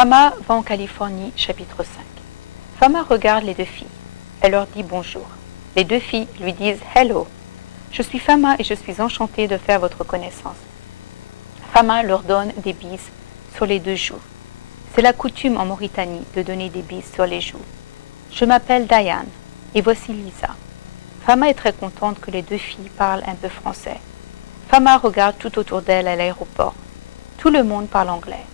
Fama va en Californie, chapitre 5. Fama regarde les deux filles. Elle leur dit bonjour. Les deux filles lui disent « Hello ». Je suis Fama et je suis enchantée de faire votre connaissance. Fama leur donne des bises sur les deux joues. C'est la coutume en Mauritanie de donner des bises sur les joues. Je m'appelle Diane et voici Lisa. Fama est très contente que les deux filles parlent un peu français. Fama regarde tout autour d'elle à l'aéroport. Tout le monde parle anglais.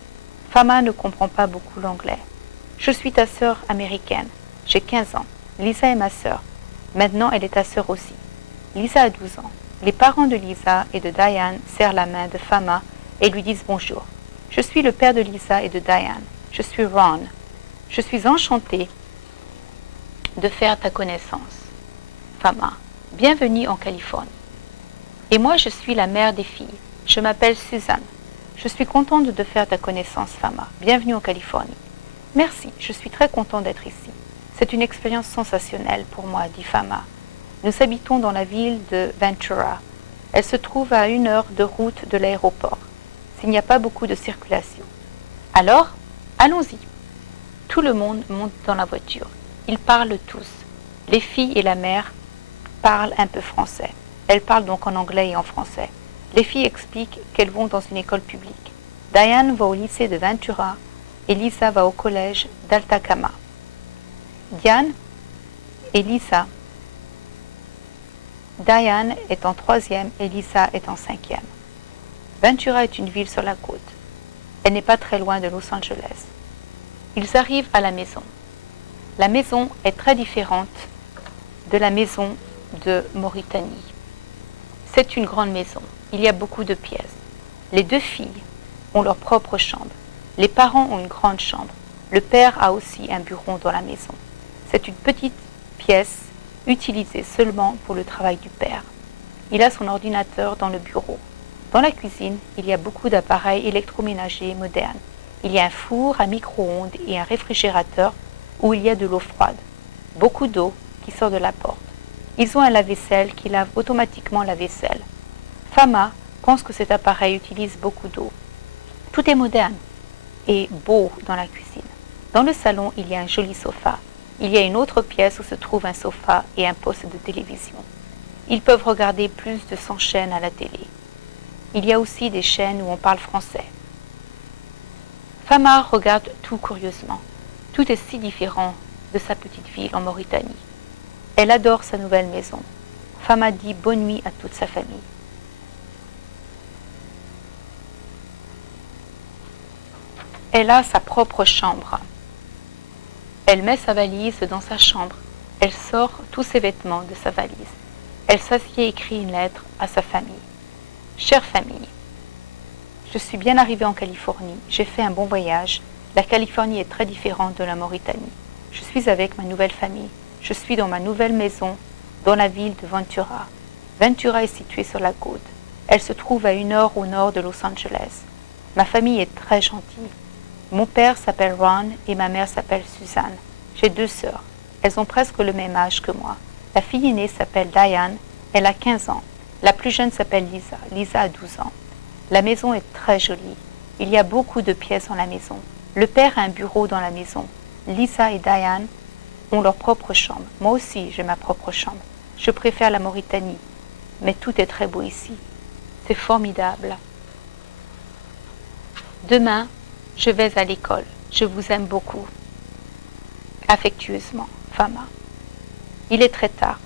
Fama ne comprend pas beaucoup l'anglais. Je suis ta sœur américaine. J'ai 15 ans. Lisa est ma sœur. Maintenant, elle est ta sœur aussi. Lisa a 12 ans. Les parents de Lisa et de Diane serrent la main de Fama et lui disent bonjour. Je suis le père de Lisa et de Diane. Je suis Ron. Je suis enchantée de faire ta connaissance. Fama, bienvenue en Californie. Et moi, je suis la mère des filles. Je m'appelle Suzanne. Je suis contente de faire ta connaissance, Fama. Bienvenue en Californie. Merci, je suis très contente d'être ici. C'est une expérience sensationnelle pour moi, dit Fama. Nous habitons dans la ville de Ventura. Elle se trouve à 1 heure de route de l'aéroport. S'il n'y a pas beaucoup de circulation. Alors, allons-y. Tout le monde monte dans la voiture. Ils parlent tous. Les filles et la mère parlent un peu français. Elles parlent donc en anglais et en français. Les filles expliquent qu'elles vont dans une école publique. Diane va au lycée de Ventura et Lisa va au collège d'Altacama. Diane et Lisa. Diane est en 3e et Lisa est en 5e. Ventura est une ville sur la côte. Elle n'est pas très loin de Los Angeles. Ils arrivent à la maison. La maison est très différente de la maison de Mauritanie. C'est une grande maison. Il y a beaucoup de pièces. Les deux filles ont leur propre chambre. Les parents ont une grande chambre. Le père a aussi un bureau dans la maison. C'est une petite pièce utilisée seulement pour le travail du père. Il a son ordinateur dans le bureau. Dans la cuisine, il y a beaucoup d'appareils électroménagers modernes. Il y a un four, un micro-ondes et un réfrigérateur où il y a de l'eau froide. Beaucoup d'eau qui sort de la porte. Ils ont un lave-vaisselle qui lave automatiquement la vaisselle. Fama pense que cet appareil utilise beaucoup d'eau. Tout est moderne et beau dans la cuisine. Dans le salon, il y a un joli sofa. Il y a une autre pièce où se trouve un sofa et un poste de télévision. Ils peuvent regarder plus de 100 chaînes à la télé. Il y a aussi des chaînes où on parle français. Fama regarde tout curieusement. Tout est si différent de sa petite ville en Mauritanie. Elle adore sa nouvelle maison. Fama dit bonne nuit à toute sa famille. Elle a sa propre chambre. Elle met sa valise dans sa chambre. Elle sort tous ses vêtements de sa valise. Elle s'assied et écrit une lettre à sa famille. Chère famille, je suis bien arrivée en Californie. J'ai fait un bon voyage. La Californie est très différente de la Mauritanie. Je suis avec ma nouvelle famille. Je suis dans ma nouvelle maison dans la ville de Ventura. Ventura est située sur la côte. Elle se trouve à 1 heure au nord de Los Angeles. Ma famille est très gentille. Mon père s'appelle Ron et ma mère s'appelle Suzanne. J'ai 2 sœurs. Elles ont presque le même âge que moi. La fille aînée s'appelle Diane. Elle a 15 ans. La plus jeune s'appelle Lisa. Lisa a 12 ans. La maison est très jolie. Il y a beaucoup de pièces dans la maison. Le père a un bureau dans la maison. Lisa et Diane ont leur propre chambre. Moi aussi, j'ai ma propre chambre. Je préfère la Mauritanie. Mais tout est très beau ici. C'est formidable. Demain, je vais à l'école. Je vous aime beaucoup. Affectueusement, Fama. Il est très tard.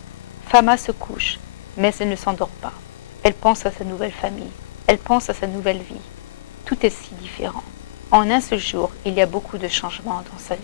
Fama se couche, mais elle ne s'endort pas. Elle pense à sa nouvelle famille. Elle pense à sa nouvelle vie. Tout est si différent. En un seul jour, il y a beaucoup de changements dans sa vie.